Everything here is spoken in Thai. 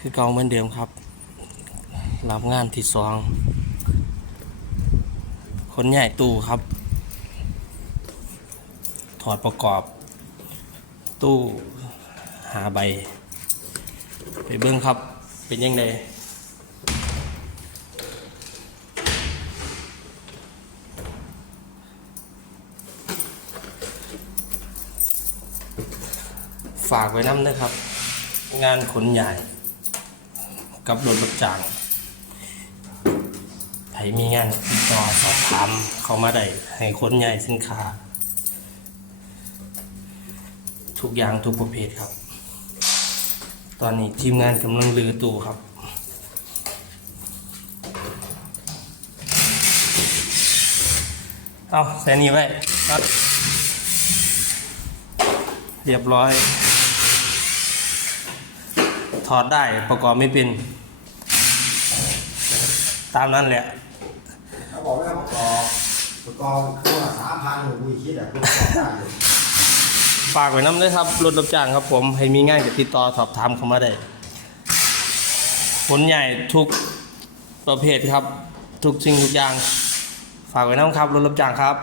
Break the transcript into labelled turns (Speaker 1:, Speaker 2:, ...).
Speaker 1: คือเก่าเหมือนเดิมครับ รับงานที่สองคนใหญ่ตู้ครับ ถอดประกอบ ตู้หาใบ ไปเบิ้งครับ เป็นยังไงฝากไว้น้ำนะครับ งานขนใหญ่ กับรถรับจ้างใครมีงานติดต่อสอบถามเขามาได้ให้คนใหญ่สินค้า ทุกอย่างทุกประเภทครับ ตอนนี้ทีมงานกำลังลือตู้ครับเอาใส่นี้ไว้ครับเรียบร้อย ถอดได้ประกอบไม่เป็น ตามนั้นแหละ
Speaker 2: เขาบอกว่าประกอบประกอบคือว่าสามพันหนูคุยคิดอะคือประกอบได้อยู่
Speaker 1: ฝากไว้น้ำด้วยครับรถรับจ้างครับ ผมให้มีงานกับติดต่อสอบถามเข้ามาได้ผลใหญ่ทุกประเภทครับ ทุกสิ่งทุกอย่าง ฝากไว้น้ำครับรถรับจ้างครับ